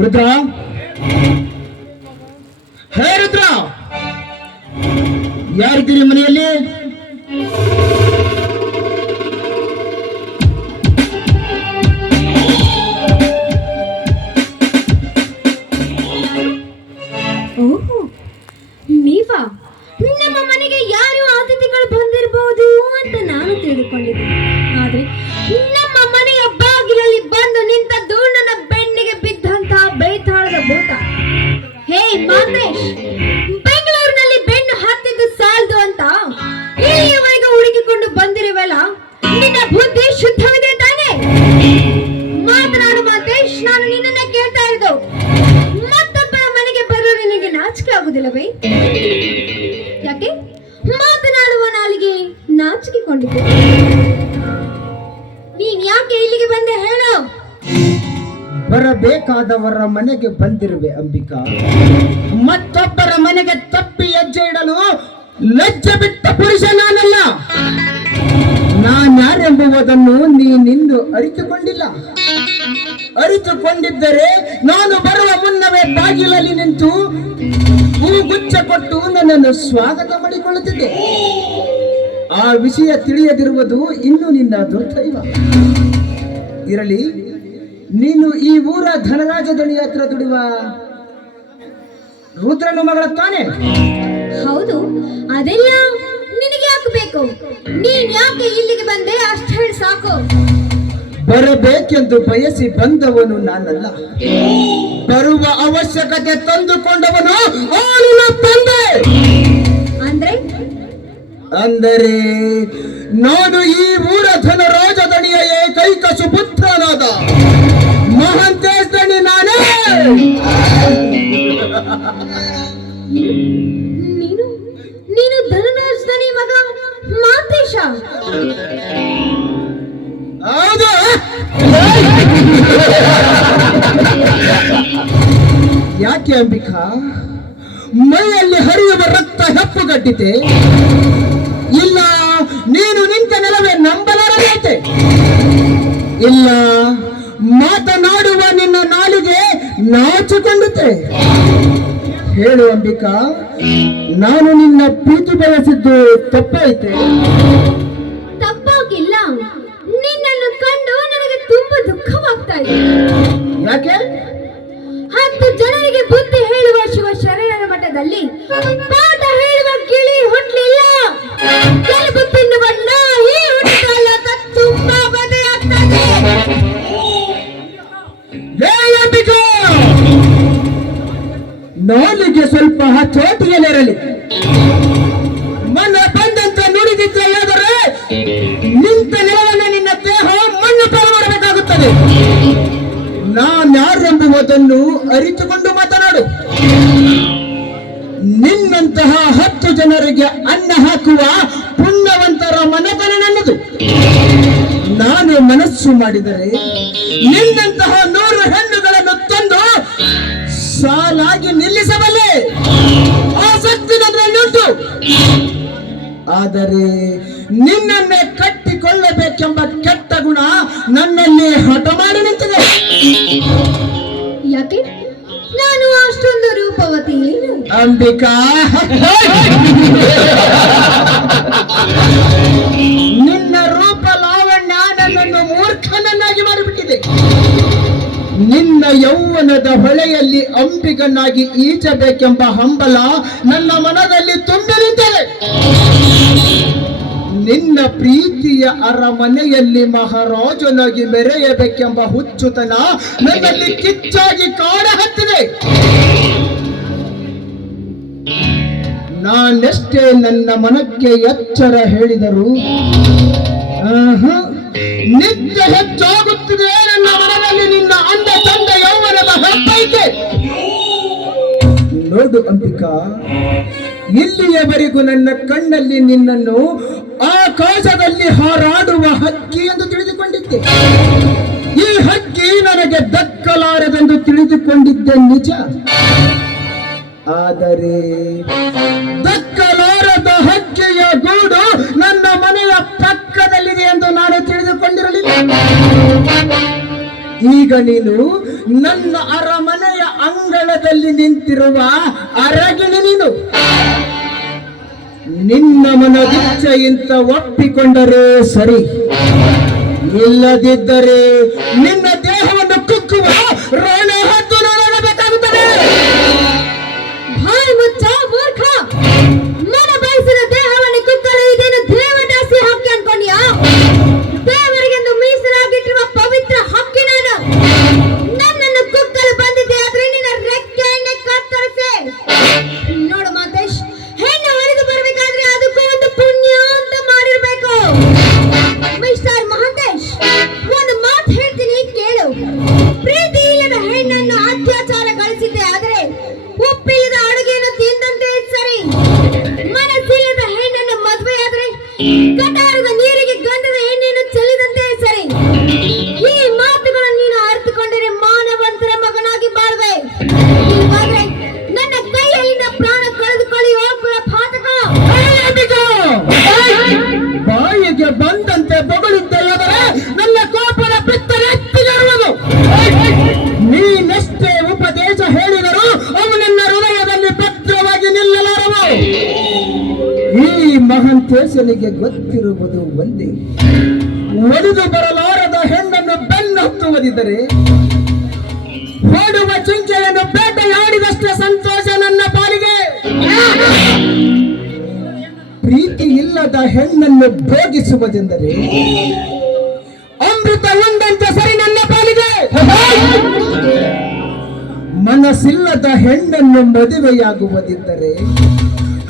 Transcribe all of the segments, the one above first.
ರುದ್ರ, ಹೇ ರುದ್ರ, ಯಾರಿದ್ದೀರಿ ಮನೆಯಲ್ಲಿ? ಓಹೋ, ನೀವಾ? ನಮ್ಮ ಮನೆಗೆ ಯಾರು ಅತಿಥಿಗಳು ಬಂದಿರಬಹುದು ಅಂತ ನಾನು ತಿಳಿದುಕೊಂಡಿದ್ದೆ. ಆದ್ರೆ ನಮ್ಮ ಮನೆಯ ಬಾಗಿಲಲ್ಲಿ ಬಂದು ನಿಂತದ್ದು ನನ್ನ ಬೆನ್ನಿಗೆ ಬಿದ್ದಂತಹ ಬೇತಾಳದ ಭೂತ. ಹೇ ಮಾತೇಶ್, ಬೆಂಗಳೂರಿನಲ್ಲಿ ಬೆನ್ನು ಹತ್ತಿದ್ದು ಸಾಲದು ಅಂತ ಇಲ್ಲಿಯವರೆಗೆ ಹುಡುಕಿಕೊಂಡು ಬಂದಿರುವಲ್ಲ, ನಿನ್ನ ಬುದ್ಧಿ ಶುದ್ಧವಿದೆ ತಾನೆ? ಮಾತನಾಡು ಮಾತೇಶ್, ನಾನು ನಿನ್ನನ್ನೇ ಕೇಳ್ತಾ ಇರೋದು. ಮತ್ತೊಬ್ಬರ ಮನೆಗೆ ಬರೋ ನಿನಗೆ ನಾಚಿಕೆ ಆಗುದಿಲ್ಲವೇ? ಯಾಕೆ ಮಾತನಾಡುವ ನಾಲಿಗೆ ನಾಚಿಕೆಕೊಂಡಿದ್ದೆ? ನೀನ್ ಯಾಕೆ ಇಲ್ಲಿಗೆ ಬಂದೆ ಹೇಳು? ಬರಬೇಕಾದವರ ಮನೆಗೆ ಬಂದಿರುವೆ ಅಂಬಿಕಾ. ಮತ್ತೊಬ್ಬರ ಮನೆಗೆ ತಪ್ಪಿ ಹೆಜ್ಜೆ ಇಡಲು ಲಜ್ಜೆ ಬಿಟ್ಟ ಪುರುಷ ನಾನಲ್ಲ. ನಾನ್ಯಾರೆಂಬುವುದನ್ನು ನೀನಿಂದು ಅರಿತುಕೊಂಡಿಲ್ಲ. ಅರಿತುಕೊಂಡಿದ್ದರೆ ನಾನು ಬರುವ ಮುನ್ನವೇ ಬಾಗಿಲಲ್ಲಿ ನಿಂತು ಹೂಗುಚ್ಛ ಕೊಟ್ಟು ನನ್ನನ್ನು ಸ್ವಾಗತ ಮಾಡಿಕೊಳ್ಳುತ್ತಿದ್ದೆ. ಆ ವಿಷಯ ತಿಳಿಯದಿರುವುದು ಇನ್ನು ನಿನ್ನ ದುರ್ದೈವ. ಇರಲಿ, ನೀನು ಈ ಊರ ಧನರಾಜ ದಣಿ ಹತ್ರ ದುಡಿಯುವ ರುದ್ರನ ಮಗಳ ತಾನೆ? ಹೌದು. ಅದೆಲ್ಲ ನಿನಗೆ ಯಾಕೆ ಬೇಕು? ನೀನ್ ಯಾಕೆ ಇಲ್ಲಿಗೆ ಬಂದೆ ಅಷ್ಟು ಹೇಳಿ ಸಾಕು. ಬರಬೇಕೆಂದು ಬಯಸಿ ಬಂದವನು ನಾನಲ್ಲ. ಬರುವ ಅವಶ್ಯಕತೆ ತಂದುಕೊಂಡವನು ಅವನ ತಂದೆ. ಅಂದರೆ ನಾನು ಈ ಊರ ಧನರಾಜ ದಣಿಯ ಏಕೈಕ ಸುಪುತ್ರನಾದ ಮಹಾಂತೇಶ್ ದಣಿ ನಾನೇ. ನೀನು ಧನರಾಜ ದಣಿ ಮಗ ಮಾತೇಶ? ಹೌದು. ಯಾಕೆ ಅಂಬಿಕಾ, ಮೈಯಲ್ಲಿ ಹರಿಯುವ ರಕ್ತ ಹೆಪ್ಪುಗಟ್ಟಿತೆ? ಇಲ್ಲ ನೀನು ನಿಂತ ನೆಲವೇ ನಂಬಲಾರದೈತೆ? ಇಲ್ಲ ಮಾತನಾಡುವ ನಿನ್ನ ನಾಲಿಗೆ ನಾಚಿಕೊಂಡಿತೆ? ಹೇಳು ಅಂಬಿಕಾ, ನಾನು ನಿನ್ನ ಪ್ರೀತಿ ಬಯಸಿದ್ದು ತಪ್ಪೈತೆ? ತಪ್ಪಾಗಿಲ್ಲ. ನಿನ್ನನ್ನು ಕಂಡು ನನಗೆ ತುಂಬಾ ದುಃಖವಾಗ್ತಾ ಇದೆ. ಯಾಕೆ? 10 ಜನರಿಗೆ ಬುದ್ಧಿ ಹೇಳುವ ಶಿವ ಶರಣರ ಮಠದಲ್ಲಿ ಪಾಠ ಹೇಳುವ ಗಿಳಿ ಹುಟ್ಟಲಿಲ್ಲ. ಕೆಲವು ತಿನ್ನುವ ನಾಯಿ ಹುಟ್ಟಲ್ಲ. ತುಂಬಾ ಬದಲಾಗ್ತದೆ. ನಾಲಿಗೆ ಸ್ವಲ್ಪ ಚೋಟಿಯಲ್ಲಿರಲಿ. ಮನ ಬಂದಂತೆ ನುಡಿದಿದ್ದಲ್ಲಾದರೆ ನಿಂತ ನೆಲವನ್ನು ನಿನ್ನ ದೇಹ ಮಣ್ಣು ಪಾಲು ಮಾಡಬೇಕಾಗುತ್ತದೆ. ನಾನ್ಯಾರೆಂಬುವುದನ್ನು ಅರಿತುಕೊಂಡು ಮಾತನಾಡು. ನಿನ್ನಂತಹ 10 ಜನರಿಗೆ ಅನ್ನ ಹಾಕುವ ಪುಣ್ಯವಂತರ ಮನೆತನ ನನ್ನದು. ನಾನು ಮನಸ್ಸು ಮಾಡಿದರೆ ನಿನ್ನಂತಹ 100 ಹೆಣ್ಣುಗಳನ್ನು ತಂದು ಸಾಲಾಗಿ ನಿಲ್ಲಿಸಬಲ್ಲೆ. ಆಸಕ್ತಿ ನನ್ನುಂಟು. ಆದರೆ ನಿನ್ನನ್ನೇ ಕಟ್ಟಿಕೊಳ್ಳಬೇಕೆಂಬ ಕೆಟ್ಟ ಗುಣ ನನ್ನಲ್ಲಿ ಹಠ ಮಾಡಿ ನಿಂತಿದೆ. ಯಾಕೆ? ನಾನು ಅಷ್ಟೊಂದು ರೂಪವತಿ ಏನು? ಅಂಬಿಕಾ, ನಿನ್ನ ರೂಪ ಲಾವಣ್ಯ ನನ್ನನ್ನು ಮೂರ್ಖನನ್ನಾಗಿ ಮಾಡಿಬಿಟ್ಟಿದೆ. ನಿನ್ನ ಯೌವನದ ಹೊಳೆಯಲ್ಲಿ ಅಂಬಿಗನಾಗಿ ಈಜಬೇಕೆಂಬ ಹಂಬಲ ನನ್ನ ಮನದಲ್ಲಿ ತುಂಬಿ ನಿಂತಿದೆ. ನಿನ್ನ ಪ್ರೀತಿಯ ಅರಮನೆಯಲ್ಲಿ ಮಹಾರಾಜನಾಗಿ ಮೆರೆಯಬೇಕೆಂಬ ಹುಚ್ಚುತನ ನನ್ನಲ್ಲಿ ಕಿಚ್ಚಾಗಿ ಕಾಡ ಹತ್ತಿದೆ. ನಾನೆಷ್ಟೇ ನನ್ನ ಮನಕ್ಕೆ ಎಚ್ಚರ ಹೇಳಿದರು ನಿತ್ಯ ಹೆಚ್ಚಾಗುತ್ತಿದೆ ನನ್ನ ಮನದಲ್ಲಿ ನಿನ್ನ ಅಂದ ಚಂದ ಯೌವನದ ಹೆಪ್ಪೈಕೆ. ನೋಡು ಅಂಬಿಕಾ, ಇಲ್ಲಿಯವರೆಗೂ ನನ್ನ ಕಣ್ಣಲ್ಲಿ ನಿನ್ನನ್ನು ಆಕಾಶದಲ್ಲಿ ಹಾರಾಡುವ ಹಕ್ಕಿ ಎಂದು ತಿಳಿದುಕೊಂಡಿದ್ದೆ. ಈ ಹಕ್ಕಿ ನನಗೆ ದಕ್ಕಲಾರದೆಂದು ತಿಳಿದುಕೊಂಡಿದ್ದೆ ನಿಜ. ಆದರೆ ದಕ್ಕಲಾರದ ಹಕ್ಕಿಯ ಗೂಡು ನನ್ನ ಮನೆಯ ಪಕ್ಕದಲ್ಲಿದೆ ಎಂದು ನಾನು ತಿಳಿದುಕೊಂಡಿರಲಿಲ್ಲ. ಈಗ ನೀನು ನನ್ನ ಅರಮನೆಯ ಅಂಗಳದಲ್ಲಿ ನಿಂತಿರುವ ಅರಗಿಣಿ ನೀನು. ನಿನ್ನ ಮನದಿಚ್ಛೆಯಿಂದ ಒಪ್ಪಿಕೊಂಡರೆ ಸರಿ, ಇಲ್ಲದಿದ್ದರೆ ನಿನ್ನ ದೇಹವನ್ನು ಕುಕ್ಕುವ ರೋಣ ಹದ್ದು ನೋಡಬೇಕಾಗುತ್ತದೆ. ಹಾಯ್ ಮುಚ್ಚ ಮೂರ್ಖ, ಮನ ಬಯಸಿದ ದೇಹವನ್ನು ಕುಕ್ಕಲು ಇದೇನು ದೇವದಾಸಿ ಹಕ್ಕಿ ಅನ್ಕೊಂಡ್ಯಾ? ದೇವರಿಗೆಂದು ಮೀಸಲಾಗಿಟ್ಟಿರುವ ಪವಿತ್ರ ಹಕ್ಕಿ ನಾನು. ನನ್ನನ್ನು ಕುಕ್ಕಲು ಬಂದಿದ್ದೆ, ಆದ್ರೆ ನಿನ್ನ ರೆಕ್ಕೆಯನ್ನೇ ಕತ್ತರಿಸೆ. ನೋಡು ಮಾತೇಶ್, ಹೆಣ್ಣು ಹೊಡೆದು ಬರ್ಬೇಕಾದ್ರೆ ಅದಕ್ಕೂ ಒಂದು ಪುಣ್ಯ ಅಂತ ಮಾಡಿರ್ಬೇಕು. ಮಿಸ್ಟರ್ ಮಹಂತೇಶ್, ಒಂದು ಮಾತು ಹೇಳ್ತೀನಿ ಕೇಳು. ಪ್ರೀತಿ ಇಲ್ಲದ ಹೆಣ್ಣನ್ನು ಅತ್ಯಾಚಾರಗೊಳಿಸಿದ್ದೆ ಆದ್ರೆ ಉಪ್ಪಿಲ್ಲದ ಅಡುಗೆಯನ್ನು ತಿಂದಂತೆ ಸರಿ. ಮನಸ್ಸಿಲ್ಲದ ಹೆಣ್ಣನ್ನು ಮದುವೆಯಾದ್ರೆ ಕಟಾರದ ನೀರಿಗೆ ಗಂಧದ ಎಣ್ಣೆಯನ್ನು ಚೆಲ್ಲಿದಂತೆ ಸರಿ. ಈ ಮಾತುಗಳನ್ನು ನೀನು ಅರ್ಥಕೊಂಡರೆ ಮಾನವಂತರ ಮಗನಾಗಿ ಬಾಳ್ವೆ. ಇಲ್ಲಾಂದ್ರೆ ನನ್ನ ಕೈಯಿಂದ ಪ್ರಾಣ ಕಳೆದುಕೊಳ್ಳಿ ಹೋಗುವ ಪಾತಕ. ಬಾಯಿಗೆ ಬಂದಂತೆ ಬೊಗಳಿದ್ದೆಯಾದರೆ ನನ್ನ ಕೋಪದ ಪಿತ್ತರೆತ್ತಿರುವುದು. ನೀನೆಷ್ಟೇ ಉಪದೇಶ ಹೇಳಿದರೂ ಅವು ನನ್ನ ಹೃದಯದಲ್ಲಿ ಭದ್ರವಾಗಿ ನಿಲ್ಲಲಾರವು. ಈ ಮಹಾಂತೇಶನಿಗೆ ಗೊತ್ತಿರುವುದು ಒಂದೇ, ಒಲಿದು ಬರಲಾರದ ಹೆಣ್ಣನ್ನು ಬೆನ್ನತ್ತುವುದಿದ್ದರೆ ಓಡುವ ಚಿಂಕೆಯನ್ನು ಬೇಟೆಯಾಡಿದಷ್ಟೇ ಸಂತೋಷ ನನ್ನ ಪಾಲಿಗೆ. ಪ್ರೀತಿ ಇಲ್ಲದ ಹೆಣ್ಣನ್ನು ಭೋಗಿಸುವುದೆಂದರೆ ಅಮೃತ ಉಂಡಂತೆ ಸರಿ ನನ್ನ ಪಾಲಿಗೆ. ಮನಸ್ಸಿಲ್ಲದ ಹೆಣ್ಣನ್ನು ಮದುವೆಯಾಗುವುದಿದ್ದರೆ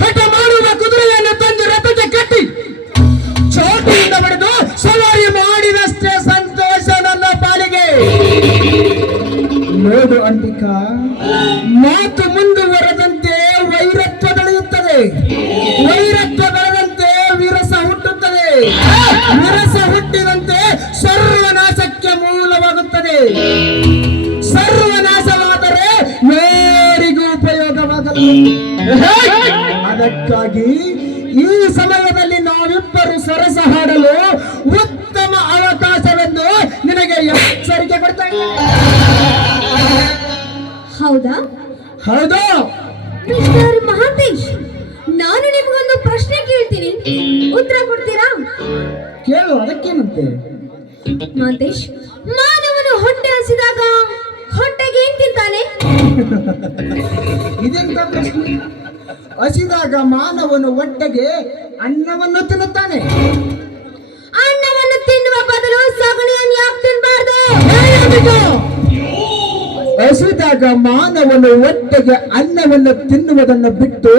ಹಠ ಮಾಡುವ ಕುದುರೆಯನ್ನು ತಂದು ರಥಕ್ಕೆ ಕಟ್ಟಿ ಚೋಟಿಯಿಂದ ಬಡಿದು ಸವಾರಿ ಮಾಡಿದಷ್ಟೇ ಸಂತೋಷ ನನ್ನ ಪಾಲಿಗೆ. ನೋಡು ಅಂಬಿಕಾ, ಮಾತು ಮುಂದುವರೆದಂತೆ ವೈರತ್ವ ಬೆಳೆಯುತ್ತದೆ, ವೈರತ್ವ ಬೆಳೆದಂತೆ ವಿರಸ ಹುಟ್ಟುತ್ತದೆ, ವಿರಸ ಹುಟ್ಟಿದಂತೆ ಸರ್ವನಾಶಕ್ಕೆ ಮೂಲವಾಗುತ್ತದೆ. ಸರ್ವನಾಶವಾದರೆ ಯಾರಿಗೂ ಉಪಯೋಗವಾಗಲ್ಲ. ಅದಕ್ಕಾಗಿ ಈ ಸಮಯದಲ್ಲಿ ನಾವಿಬ್ಬರು ಸರಸ ಹಾಡಲು ಉತ್ತಮ ಅವಕಾಶವೆಂದು ನಿನಗೆ ಎಚ್ಚರಿಕೆ ಕೊಡ್ತಾ ಇದ್ದೇನೆ. ಹೌದಾ? ಹೌದು. ಮಿಸ್ಟರ್ ಮಹಾಂತೇಶ್, ನಾನು ನಿಮಗೊಂದು ಪ್ರಶ್ನೆ ಕೇಳ್ತೀನಿ, ಉತ್ತರ ಕೊಡ್ತೀರಾ? ಕೇಳು, ಅದಕ್ಕೇನಂತೆ. ಮಹಂತೇಶ್, ಮಾನವನು ಹೊಟ್ಟೆ ಹಸಿದಾಗ ಹೊಟ್ಟೆಗೆ ಏನ್ ತಿಂತಾನೆ? ಇದೆಂತ ಪ್ರಶ್ನೆ? ಹಸಿದಾಗ ಮಾನವನು ಹೊಟ್ಟೆಗೆ ಅನ್ನವನ್ನು ತಿನ್ನುತ್ತಾನೆ. ಅನ್ನವನ್ನು ತಿನ್ನುವ ಬದಲು ಸಗಣಿಯನ್ನು ಯಾಕೆ ತಿನ್ನಬಾರ್ದು? ಹಸಿದಾಗ ಮಾನವನು ಹೊಟ್ಟೆಗೆ ಅನ್ನವನ್ನು ತಿನ್ನುವುದನ್ನು ಬಿಟ್ಟು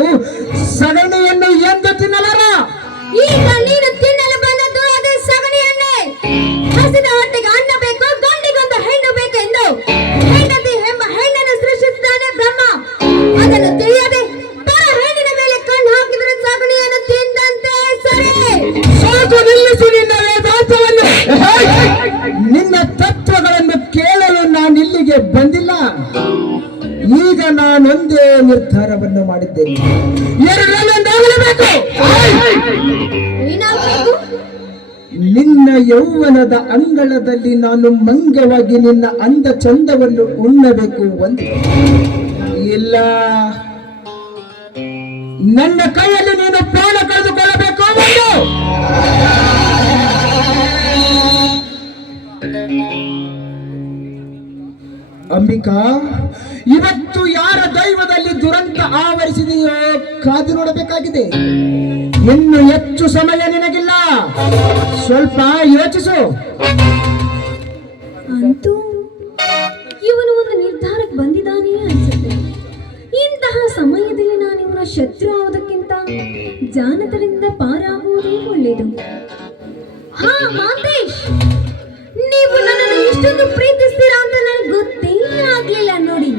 ಸಗಣಿಯನ್ನು ಎಂದು ತಿನ್ನಲಾರ. ಈಗ ನೀನು ತಿನ್ನಲು ಬಂದದ್ದು ಅದೇ ಸಗಣಿಯನ್ನೇ. ಹಸಿದ ಹೊಟ್ಟೆಗೆ ಅನ್ನ ಬೇಕು, ಗಂಡಿಗೊಂದು ಹೆಣ್ಣು ಬೇಕೆಂದು ಹೆಂಡತಿ ಎಂಬ ಹೆಣ್ಣನ್ನು ಸೃಷ್ಟಿಸಿದ್ದಾನೆ ಬ್ರಹ್ಮ. ಅದನ್ನು ತಿಳಿಯದೆ ಪರ ಹೆಣ್ಣಿನ ಮೇಲೆ ಕಣ್ಣು ಹಾಕಿದರೆ ಸಗಣಿಯನ್ನು ತಿಂದಂತೆ ಸರಿ. ಸಾಕು, ನಿಲ್ಲಿಸು ನಿನ್ನ ವೇದಾಂತವನ್ನು. ನಿನ್ನ ತತ್ವಗಳನ್ನು ಕೇಳಲು ನಾನು ಇಲ್ಲಿಗೆ ಬಂದಿಲ್ಲ. ಈಗ ನಾನೊಂದೇ ನಿರ್ಧಾರವನ್ನು ಮಾಡಿದ್ದೇನೆ, ಎರಡರಲ್ಲೊಂದಾಗಲೇಬೇಕು. ಏನಾಗಬೇಕು? ನಿನ್ನ ಯೌವನದ ಅಂಗಳದಲ್ಲಿ ನಾನು ಮಂಗವಾಗಿ ನಿನ್ನ ಅಂದ ಚಂದವನ್ನು ಉಣ್ಣಬೇಕು ಒಂದು, ಇಲ್ಲ ನನ್ನ ಕೈಯಲ್ಲಿ ನೀನು ಪ್ರಾಣ ಕಳೆದುಕೊಳ್ಳಬೇಕು ಒಂದು. ಅಂಬಿಕಾ, ಇವತ್ತು ಯಾರ ದೈವದಲ್ಲಿ ದುರಂತ ಆವರಿಸಿದೆಯೋ ಕಾದು ನೋಡಬೇಕಾಗಿದೆ. ಇನ್ನು ಹೆಚ್ಚು ಸಮಯ ನಿನಗಿಲ್ಲ, ಸ್ವಲ್ಪ ಯೋಚಿಸು. ಅಂತೂ ಇವನು ಒಂದು ನಿರ್ಧಾರಕ್ಕೆ ಬಂದಿದ್ದಾನೆ ಅನ್ಸುತ್ತೆ. ಇಂತಹ ಸಮಯದಲ್ಲಿ ನಾನು ಇವನ ಶತ್ರು ಆಗೋದಕ್ಕಿಂತ ಜಾನತರಿಂದ ಪಾರಾಗುವುದೇ ಒಳ್ಳೆಯದು. ಹಾ ಮಾತೇಶ್, ನೀವು ನನ್ನನ್ನು ಇಷ್ಟೊಂದು ಪ್ರೀತಿಸ್ತೀರಾ ಅಂತ ನನಗೆ ಗೊತ್ತೇ ಆಗ್ಲಿಲ್ಲ ನೋಡಿ.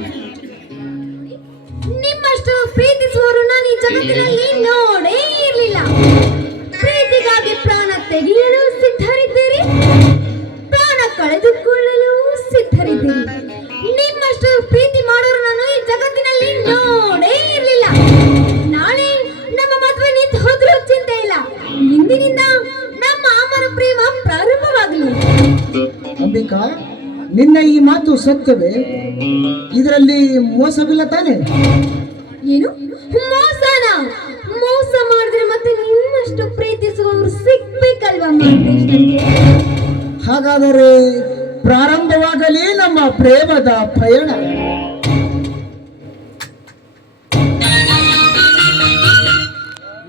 ನಿಮ್ಮಷ್ಟು ಪ್ರೀತಿಸುವವರು ನಾನು ಈ ಜಗತ್ತಿನಲ್ಲಿ ನೋಡೇ ಇರಲಿಲ್ಲ. ಪ್ರೀತಿಗಾಗಿ ಪ್ರಾಣ ತೆಗೆಯಲು ಸಿದ್ಧರಿದ್ದೀರಿ, ಪ್ರಾಣ ಕಳೆದುಕೊಳ್ಳಲು ಸಿದ್ಧರಿದ್ದೀರಿ. ನಿಮ್ಮಷ್ಟು ಪ್ರೀತಿ ಮಾಡೋರು ನಾನು ಈ ಜಗತ್ತಿನಲ್ಲಿ ನೋಡೇ ಅಂಬಿಕಾ, ನಿನ್ನ ಈ ಮಾತು ಸತ್ಯವೇ? ಇದರಲ್ಲಿ ಮೋಸವಿಲ್ಲ ತಾನೆ? ಏನು ಮೋಸನ? ಮೋಸ ಮಾಡಿದ್ರೆ ಮತ್ತೆ ನಿಮ್ಮಷ್ಟು ಪ್ರೀತಿಸುವವರು ಸಿಗ್ಬೇಕಲ್ವಾ ಮಾತೇಶನಿಗೆ? ಹಾಗಾದರೆ ಪ್ರಾರಂಭವಾಗಲಿ ನಮ್ಮ ಪ್ರೇಮದ ಪಯಣ.